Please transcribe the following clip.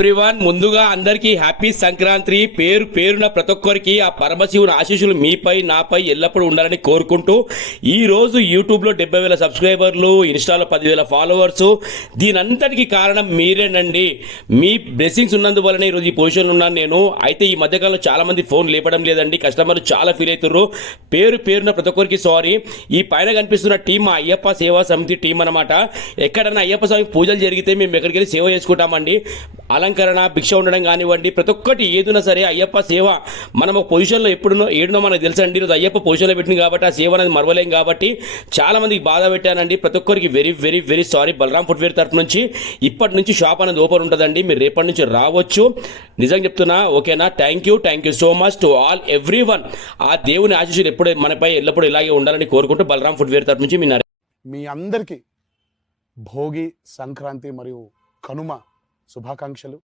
Everyone, ముందుగా అందరికీ happy Sankranti. పేరు పేరున ప్రతి ఒక్కరికి ఆ పరమశివుని ఆశీస్సులు మీపై నాపై ఎల్లప్పుడూ ఉండాలని కోరుకుంటూ, ఈ రోజు యూట్యూబ్లో 70,000 సబ్స్క్రైబర్లు, ఇన్స్టాలో 10,000 ఫాలోవర్స్, దీనంతటికి కారణం మీరేనండి. మీ బ్లెస్సింగ్స్ ఉన్నందువల్లనే ఈరోజు ఈ పొజిషన్లో ఉన్నాను నేను. అయితే ఈ మధ్యకాలంలో చాలా మంది ఫోన్ లేపడం లేదండి, కస్టమర్లు చాలా ఫీల్ అవుతున్నారు. పేరు పేరున ప్రతి ఒక్కరికి సారీ. ఈ పైన కనిపిస్తున్న టీం మా అయ్యప్ప సేవా సమితి టీం అనమాట. ఎక్కడన్నా అయ్యప్ప స్వామి పూజలు జరిగితే మేము ఎక్కడికి వెళ్ళి సేవ చేసుకుంటామండి. అలంకరణ, భిక్ష ఉండడం కానివ్వండి, ప్రతి ఒక్కటి ఏదున్నా సరే అయ్యప్ప సేవ మనం ఒక పొజిషన్లో ఎప్పుడునో ఏడునో మనకు తెలుసండి. ఈరోజు అయ్యప్ప పొజిషన్లో పెట్టింది కాబట్టి ఆ సేవ అనేది మరవలేం కాబట్టి చాలా మందికి బాధ పెట్టానండి. ప్రతి ఒక్కరికి very very very sorry. Balaram footwear తరఫు నుంచి ఇప్పటి నుంచి షాప్ అనేది ఓపెన్ ఉంటుందండి, మీరు రేపటి నుంచి రావచ్చు. నిజంగా చెప్తున్నా, ఓకేనా? Thank you so much to all everyone. ఆ దేవుని ఆశీస్సులు ఎప్పుడు మనపై ఎల్లప్పుడూ ఇలాగే ఉండాలని కోరుకుంటూ బలరాం ఫుట్వేర్ తరఫు నుంచి మీ అందరికీ భోగి, సంక్రాంతి మరియు కనుమ శుభాకాంక్షలు.